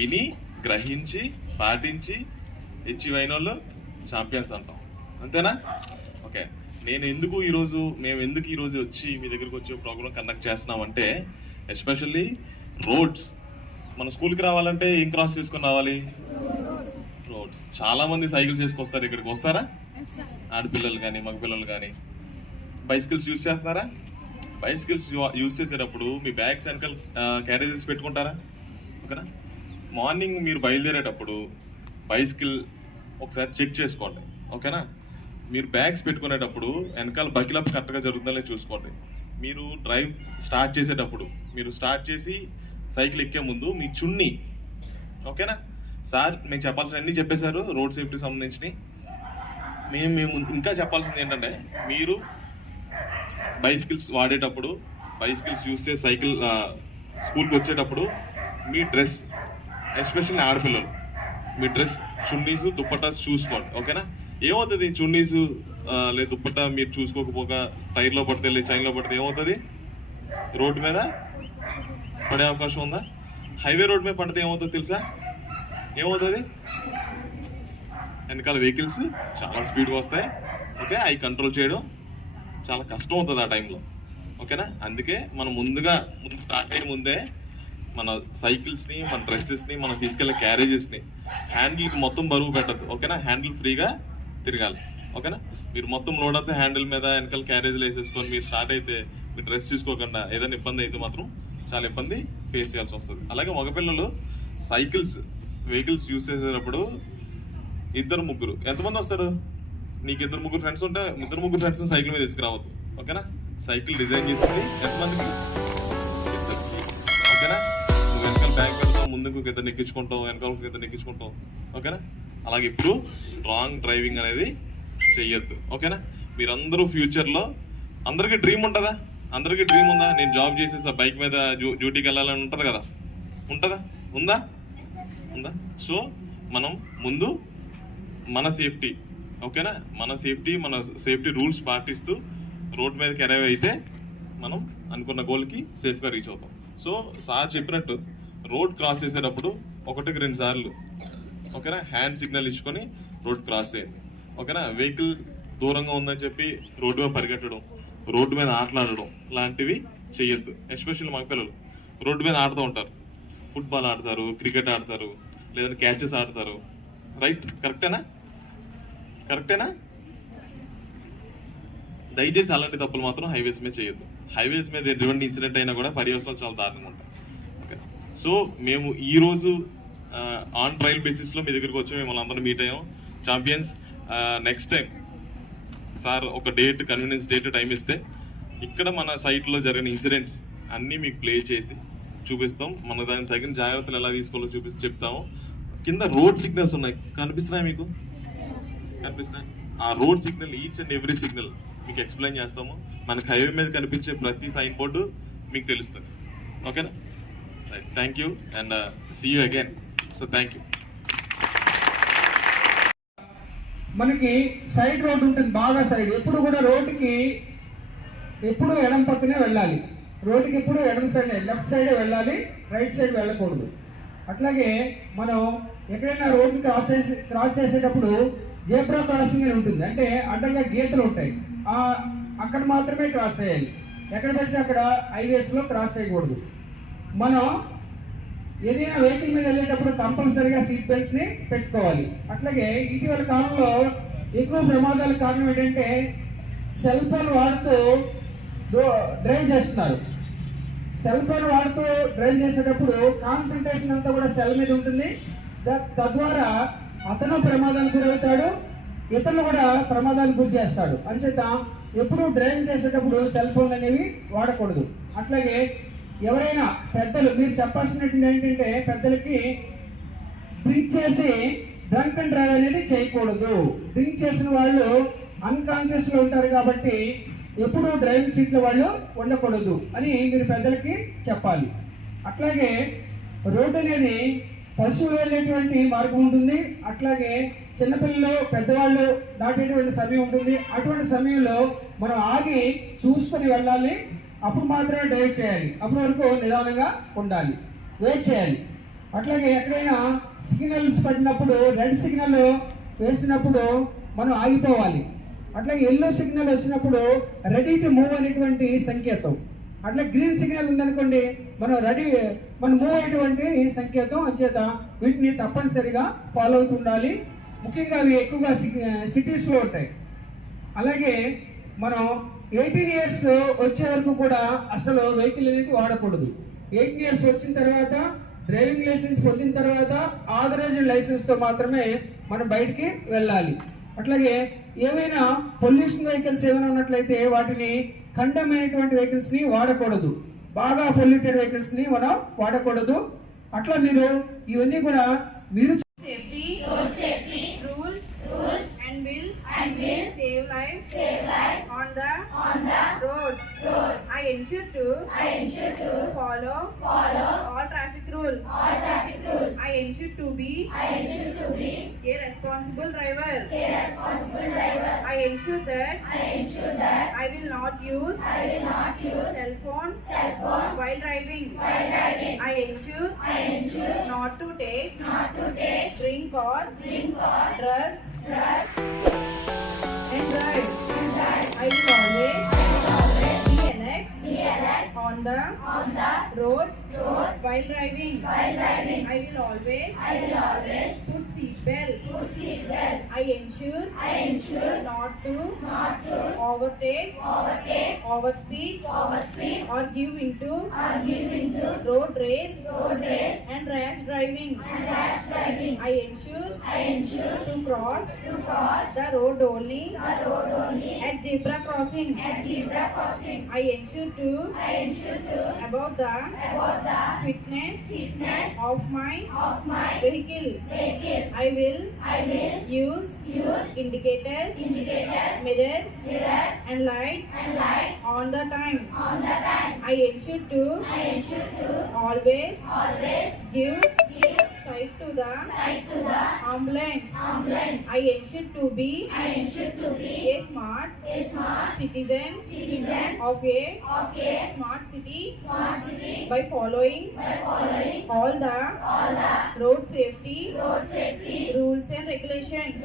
విని గ్రహించి పాటించి అచీవ్ అయిన వాళ్ళు ఛాంపియన్స్ అంటాం. అంతేనా? ఓకే. మేము ఎందుకు ఈరోజు వచ్చి మీ దగ్గరికి వచ్చి ప్రోగ్రామ్ కండక్ట్ చేస్తున్నామంటే, ఎస్పెషల్లీ రోడ్స్. మన స్కూల్కి రావాలంటే ఏం క్రాస్ చేసుకొని రావాలి? రోడ్స్. చాలామంది సైకిల్ చేసుకొస్తారు. ఇక్కడికి వస్తారా? ఆడపిల్లలు కానీ మగపిల్లలు కానీ. బైసికల్స్ యూజ్ చేస్తున్నారా? బైసికల్స్ యూజ్ చేసేటప్పుడు మీ బ్యాగ్స్ వెనకాల క్యారేజెస్ పెట్టుకుంటారా? ఓకేనా? మార్నింగ్ మీరు బయలుదేరేటప్పుడు బైసికల్ ఒకసారి చెక్ చేసుకోండి. ఓకేనా? మీరు బ్యాగ్స్ పెట్టుకునేటప్పుడు వెనకాల బకిలప్ కరెక్ట్గా జరుగుతుందో చూసుకోండి. మీరు డ్రైవ్ స్టార్ట్ చేసేటప్పుడు, మీరు స్టార్ట్ చేసి సైకిల్ ఎక్కే ముందు మీ చున్నీ, ఓకేనా? సార్ మీకు చెప్పాల్సిన అన్నీ చెప్పేశారు రోడ్ సేఫ్టీకి సంబంధించినవి. మేము ఇంకా చెప్పాల్సింది ఏంటంటే, మీరు బైసికల్స్ వాడేటప్పుడు, బైసికల్స్ యూజ్ చేసి సైకిల్ స్కూల్కి వచ్చేటప్పుడు మీ డ్రెస్, ఎస్పెషల్లీ ఆడపిల్లలు, మీ డ్రెస్ చున్నీస్ దుప్పటాస్ చూసుకోండి. ఓకేనా? ఏమవుతుంది చున్నీస్ లేదు దుప్పటా మీరు చూసుకోకపోగా టైర్లో పడితే లేదు చైన్లో పడితే ఏమవుతుంది? రోడ్డు మీద పడే అవకాశం ఉందా? హైవే రోడ్ మీద పడితే ఏమవుతుంది తెలుసా? ఏమవుతుంది? వెనకాల వెహికల్స్ చాలా స్పీడ్గా వస్తాయి. ఓకే, అవి కంట్రోల్ చేయడం చాలా కష్టం అవుతుంది ఆ టైంలో. ఓకేనా? అందుకే మనం ముందు స్టార్ట్ అయ్యే ముందే మన సైకిల్స్ని, మన డ్రెస్సెస్ని, మనం తీసుకెళ్ళే క్యారేజెస్ని హ్యాండిల్కి మొత్తం బరువు పెట్టద్దు. ఓకేనా? హ్యాండిల్ ఫ్రీగా తిరగాలి. ఓకేనా? మీరు మొత్తం లోడ్ అయితే హ్యాండిల్ మీద వెనకాల క్యారేజ్లు వేసేసుకొని మీరు స్టార్ట్ అయితే మీరు డ్రెస్ తీసుకోకుండా ఏదైనా ఇబ్బంది అయితే మాత్రం చాలా ఇబ్బంది ఫేస్ చేయాల్సి వస్తుంది. అలాగే మగపిల్లలు వెహికల్స్ యూజ్ చేసేటప్పుడు ఇద్దరు ముగ్గురు ఎంతమంది వస్తారు? నీకు ఇద్దరు ముగ్గురు ఫ్రెండ్స్ ఉంటే ఇద్దరు ముగ్గురు ఫ్రెండ్స్ని సైకిల్ మీద తీసుకురావద్దు. ఓకేనా? సైకిల్ డిజైన్ చేస్తుంది ఎంతమందికి? ఇద్దరికి. ఓకేనా? నువ్వు వెనకాల బ్యాగ్ పెడతావు, ముందుకు ఇద్దరు ఎక్కించుకుంటావు, వెనకాల ఇద్దరు ఎక్కించుకుంటావు. ఓకేనా? అలాగే ఇప్పుడు రాంగ్ డ్రైవింగ్ అనేది చెయ్యొద్దు. ఓకేనా? మీరందరూ ఫ్యూచర్లో అందరికీ డ్రీమ్ ఉంటుందా? అందరికీ డ్రీమ్ ఉందా? నేను జాబ్ చేసేసా బైక్ మీద డ్యూటీకి వెళ్ళాలని ఉంటుంది కదా? ఉంటుందా? ఉందా? సో మనం ముందు మన సేఫ్టీ, ఓకేనా, మన సేఫ్టీ రూల్స్ పాటిస్తూ రోడ్ మీదకి అరైవ్ అయితే మనం అనుకున్న గోల్కి సేఫ్గా రీచ్ అవుతాం. సో సార్ చెప్పినట్టు రోడ్ క్రాస్ చేసేటప్పుడు 1-2 సార్లు, ఓకేనా, హ్యాండ్ సిగ్నల్ ఇచ్చుకొని రోడ్ క్రాస్ చేయండి. ఓకేనా? వెహికల్ దూరంగా ఉందని చెప్పి రోడ్డు మీద పరిగెట్టడం, రోడ్డు మీద ఆటలాడడం లాంటివి చెయ్యొద్దు. ఎస్పెషల్లీ మగ పిల్లలు రోడ్డు మీద ఆడుతూ ఉంటారు, ఫుట్బాల్ ఆడతారు, క్రికెట్ ఆడతారు, లేదంటే క్యాచెస్ ఆడతారు. రైట్? కరెక్టేనా? దయచేసి అలాంటి తప్పులు మాత్రం హైవేస్ మీద చేయొద్దు. హైవేస్ మీద ఎటువంటి ఇన్సిడెంట్ అయినా కూడా పర్యవసనాలు చాలా దారుణంగా ఉంటాయి. ఓకే, సో మేము ఈరోజు ఆన్ ట్రయల్ బేసిస్లో మీ దగ్గరికి వచ్చి మిమ్మల్ని అందరూ మీట్ అయ్యాం. ఛాంపియన్స్, నెక్స్ట్ టైం సార్ ఒక కన్వీనియన్స్ డేట్ టైం ఇస్తే ఇక్కడ మన సైట్లో జరిగిన ఇన్సిడెంట్స్ అన్నీ మీకు ప్లే చేసి చూపిస్తాం. మన దానికి తగిన జాగ్రత్తలు ఎలా తీసుకోవాలో చెప్తాము. కింద రోడ్ సిగ్నల్స్ ఉన్నాయి, కనిపిస్తున్నాయి మీకు? కనిపిస్తున్నాయి. ఆ road signal, each and every signal మీకు ఎక్స్ప్లెయిన్ చేస్తాము. మనకు హైవే మీద కనిపించే ప్రతి సైన్ బోర్డు మీకు తెలుస్తుంది. ఓకేనా? Right, thank you and see you again. So thank you. మనకి సైడ్ రోడ్ ఉంటుంది, బాగా సైడ్. ఎప్పుడు కూడా రోడ్డుకి ఎప్పుడు ఎడం పక్కనే వెళ్ళాలి. రోడ్డుకి ఎప్పుడు ఎడం సైడ్, లెఫ్ట్ సైడే వెళ్ళాలి, రైట్ సైడ్ వెళ్ళకూడదు. అట్లాగే మనం ఎక్కడైనా రోడ్డు క్రాస్ చేసేటప్పుడు జేబ్రా క్రాసింగ్ అని ఉంటుంది, అంటే అడ్డంగా గీతలు ఉంటాయి, అక్కడ మాత్రమే క్రాస్ చేయాలి. ఎక్కడ పడితే అక్కడ హైవేస్లో క్రాస్ చేయకూడదు. మనం ఏదైనా వెహికల్ మీద వెళ్ళేటప్పుడు కంపల్సరీగా సీట్ బెల్ట్ని పెట్టుకోవాలి. అట్లాగే ఇటీవల కాలంలో ఎక్కువ ప్రమాదాలకు కారణం ఏంటంటే సెల్ ఫోన్ వాడుతూ డ్రైవ్ చేస్తున్నారు. సెల్ ఫోన్ వాడుతూ డ్రైవ్ చేసేటప్పుడు కాన్సన్ట్రేషన్ అంతా కూడా సెల్ మీద ఉంటుంది. తద్వారా అతను ప్రమాదానికి గురవుతాడు, ఇతరులు కూడా ప్రమాదానికి గురి చేస్తాడు. అంచేత ఎప్పుడు డ్రైవింగ్ చేసేటప్పుడు సెల్ ఫోన్ అనేవి వాడకూడదు. అట్లాగే ఎవరైనా పెద్దలు, మీరు చెప్పాల్సినటువంటి ఏంటంటే పెద్దలకి డ్రింక్ చేసి డ్రంక్ అండ్ డ్రైవ్ అనేది చేయకూడదు. డ్రింక్ చేసిన వాళ్ళు అన్కాన్షియస్లో ఉంటారు కాబట్టి ఎప్పుడు డ్రైవింగ్ సీట్లో వాళ్ళు ఉండకూడదు అని మీరు పెద్దలకి చెప్పాలి. అట్లాగే రోడ్డు అనేది పశువులు వెళ్ళేటువంటి మార్గం ఉంటుంది, అట్లాగే చిన్నపిల్లలు పెద్దవాళ్ళు దాటేటువంటి సమయం ఉంటుంది. అటువంటి సమయంలో మనం ఆగి చూసుకొని వెళ్ళాలి, అప్పుడు మాత్రమే డ్రైవ్ చేయాలి. అప్పటి వరకు నిదానంగా ఉండాలి, వెయిట్ చేయాలి. అట్లాగే ఎక్కడైనా సిగ్నల్స్ పడినప్పుడు రెడ్ సిగ్నల్ వేసినప్పుడు మనం ఆగిపోవాలి. అట్లాగే ఎల్లో సిగ్నల్ వచ్చినప్పుడు రెడీ టు మూవ్ అనేటువంటి సంకేతం. అట్లా గ్రీన్ సిగ్నల్ ఉందనుకోండి, మనం మూవ్ అయ్యేటువంటి సంకేతం. అంచేత వీటిని తప్పనిసరిగా ఫాలో అవుతుండాలి. ముఖ్యంగా అవి ఎక్కువగా సిటీస్లో ఉంటాయి. అలాగే మనం 18 ఇయర్స్ వచ్చే వరకు కూడా అసలు వెహికల్ అనేది వాడకూడదు. 18 ఇయర్స్ వచ్చిన తర్వాత డ్రైవింగ్ లైసెన్స్ పొందిన తర్వాత ఆథరైజ్డ్ లైసెన్స్తో మాత్రమే మనం బయటికి వెళ్ళాలి. అట్లాగే ఏమైనా పొల్యూషన్ వెహికల్స్ ఏమైనా ఉన్నట్లయితే వాటిని కండమ్ అయినటువంటి వెహికల్స్ని వాడకూడదు. బాగా పొల్యూటెడ్ వెహికల్స్ని మనం వాడకూడదు. అట్లా మీరు ఇవన్నీ కూడా మీరు road safety rules and will save lives on the road. I ensure to follow all traffic rules. I ensure to be a responsible driver. I ensure that I will not use cell phone while driving. I ensure not to take drink or drugs and drive. I will always be alert on the road while driving. I will always put seat belt. I ensure not to overtake, overspeed or give into road race and rash driving. I ensure to cross the road only at zebra crossing. I ensure to about the fitness of my vehicle. I will use indicators, mirrors and lights on the time. I ensure to always give sight to the ambulance. I ensure to be a smart citizen of a smart city by following all the road safety rules and regulations.